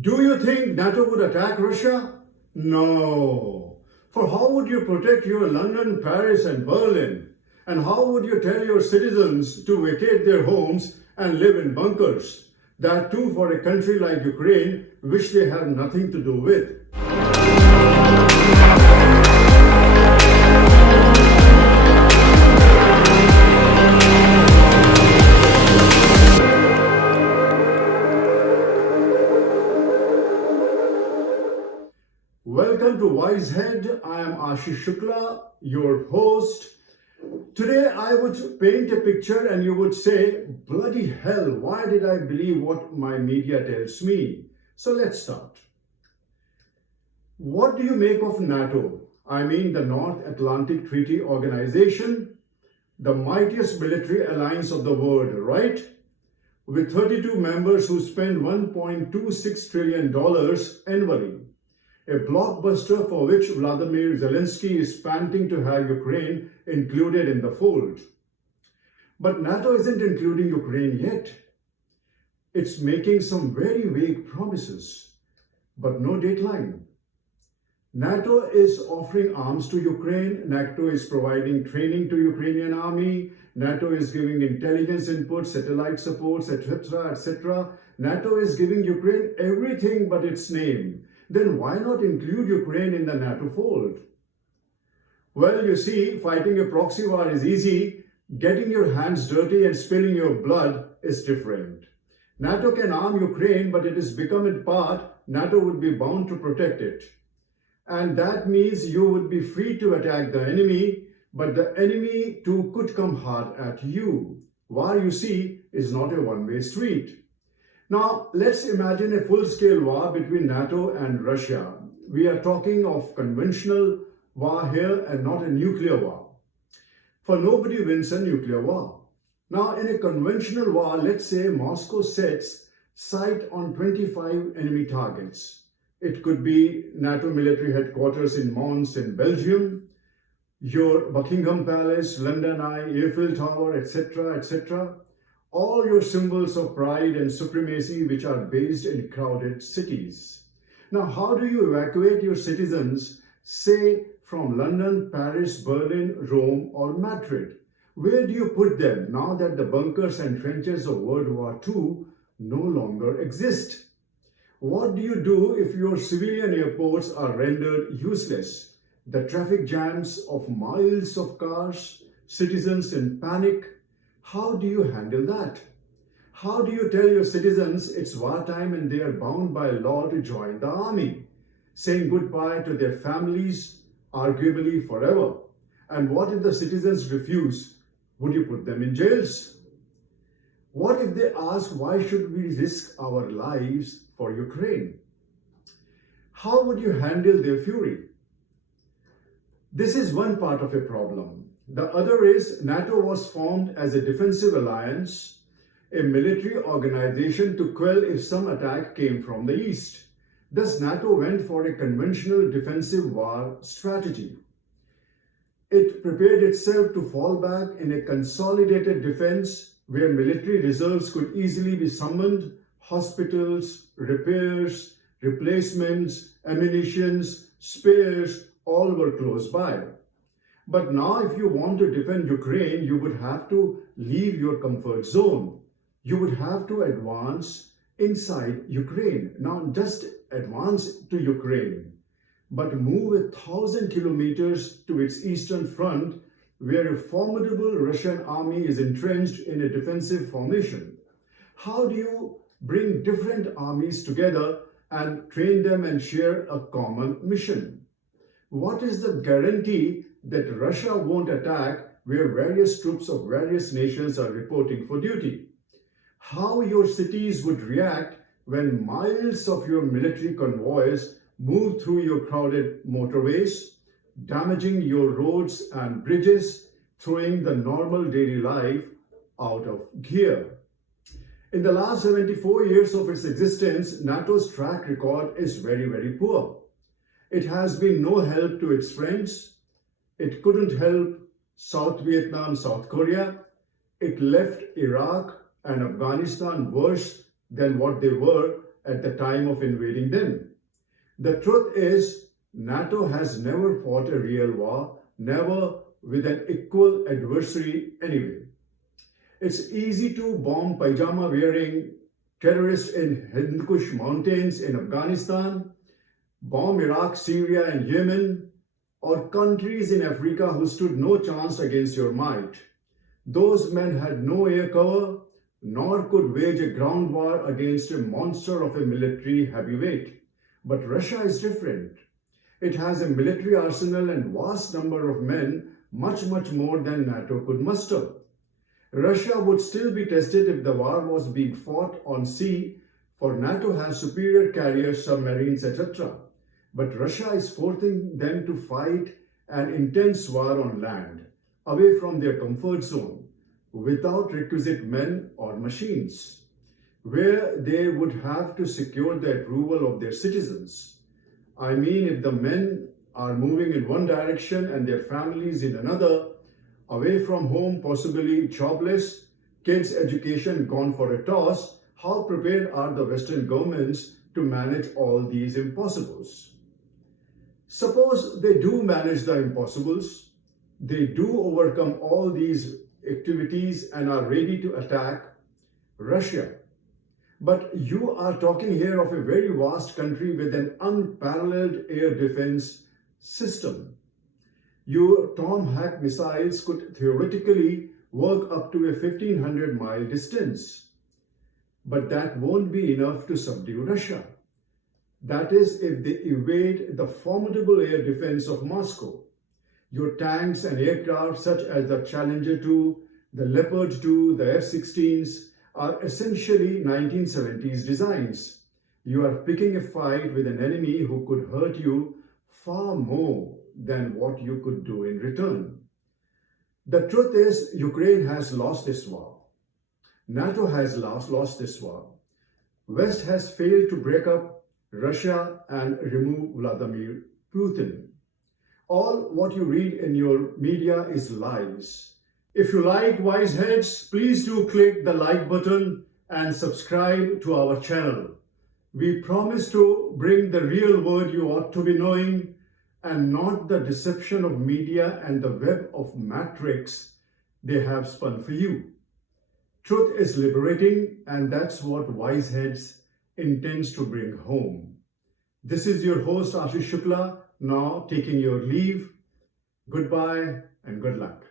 Do you think NATO would attack Russia? No. For how would you protect your London, Paris, and Berlin? And how would you tell your citizens to vacate their homes and live in bunkers? That too for a country like Ukraine, which they have nothing to do with. Welcome to WiseHead. I am Ashish Shukla, your host. Today I would paint a picture and you would say, bloody hell, why did I believe what my media tells me? So let's start. What do you make of NATO? I mean the North Atlantic Treaty Organization, the mightiest military alliance of the world, right? With 32 members who spend $1.26 trillion annually. A blockbuster for which Vladimir Zelensky is panting to have Ukraine included in the fold. But NATO isn't including Ukraine yet. It's making some very vague promises, but no deadline. NATO is offering arms to Ukraine. NATO is providing training to Ukrainian army. NATO is giving intelligence input, satellite supports, etc., etc. NATO is giving Ukraine everything but its name. Then why not include Ukraine in the NATO fold? Well, you see, fighting a proxy war is easy. Getting your hands dirty and spilling your blood is different. NATO can arm Ukraine, but it has become a part. NATO would be bound to protect it. And that means you would be free to attack the enemy, but the enemy too could come hard at you. War, you see, is not a one-way street. Now, let's imagine a full-scale war between NATO and Russia. We are talking of conventional war here and not a nuclear war. For nobody wins a nuclear war. Now, in a conventional war, let's say Moscow sets sight on 25 enemy targets. It could be NATO military headquarters in Mons in Belgium, your Buckingham Palace, London Eye, Eiffel Tower, etc., etc. All your symbols of pride and supremacy which are based in crowded cities. Now, how do you evacuate your citizens, say, from London, Paris, Berlin, Rome, or Madrid? Where do you put them now that the bunkers and trenches of World War II no longer exist? What do you do if your civilian airports are rendered useless? The traffic jams of miles of cars, citizens in panic. How do you handle that? How do you tell your citizens it's wartime and they are bound by law to join the army, saying goodbye to their families, arguably forever? And what if the citizens refuse? Would you put them in jails? What if they ask, why should we risk our lives for Ukraine? How would you handle their fury? This is one part of a problem. The other is NATO was formed as a defensive alliance, a military organization to quell if some attack came from the east. Thus, NATO went for a conventional defensive war strategy. It prepared itself to fall back in a consolidated defense where military reserves could easily be summoned, hospitals, repairs, replacements, ammunitions, spares, all were close by. But now if you want to defend Ukraine, you would have to leave your comfort zone. You would have to advance inside Ukraine. Now just advance to Ukraine, but move 1,000 kilometers to its eastern front where a formidable Russian army is entrenched in a defensive formation. How do you bring different armies together and train them and share a common mission? What is the guarantee that Russia won't attack where various troops of various nations are reporting for duty? How your cities would react when miles of your military convoys move through your crowded motorways, damaging your roads and bridges, throwing the normal daily life out of gear. In the last 74 years of its existence, NATO's track record is very, very poor. It has been no help to its friends. It couldn't help South Vietnam, South Korea. It left Iraq and Afghanistan worse than what they were at the time of invading them. The truth is, NATO has never fought a real war, never with an equal adversary anyway. It's easy to bomb pajama-wearing terrorists in Hindukush mountains in Afghanistan, bomb Iraq, Syria, and Yemen, or countries in Africa who stood no chance against your might. Those men had no air cover, nor could wage a ground war against a monster of a military heavyweight. But Russia is different. It has a military arsenal and vast number of men, much more than NATO could muster. Russia would still be tested if the war was being fought on sea, for NATO has superior carriers, submarines, etc. But Russia is forcing them to fight an intense war on land, away from their comfort zone, without requisite men or machines, where they would have to secure the approval of their citizens. I mean, if the men are moving in one direction and their families in another, away from home, possibly jobless, kids' education gone for a toss, how prepared are the Western governments to manage all these impossibles? Suppose they do manage the impossibles, they do overcome all these activities and are ready to attack Russia. But you are talking here of a very vast country with an unparalleled air defense system. Your Tomahawk missiles could theoretically work up to a 1,500-mile distance. But that won't be enough to subdue Russia. That is, if they evade the formidable air defense of Moscow. Your tanks and aircraft such as the Challenger 2, the Leopard 2, the F-16s are essentially 1970s designs. You are picking a fight with an enemy who could hurt you far more than what you could do in return. The truth is, Ukraine has lost this war. NATO has lost this war. West has failed to break up Russia and remove Vladimir Putin. All what you read in your media is lies. If you like WiseHeads, please do click the like button and subscribe to our channel. We promise to bring the real word you ought to be knowing and not the deception of media and the web of matrix they have spun for you. Truth is liberating, and that's what WiseHeads intends to bring home. This is your host Ashish Shukla, now taking your leave. Goodbye and good luck.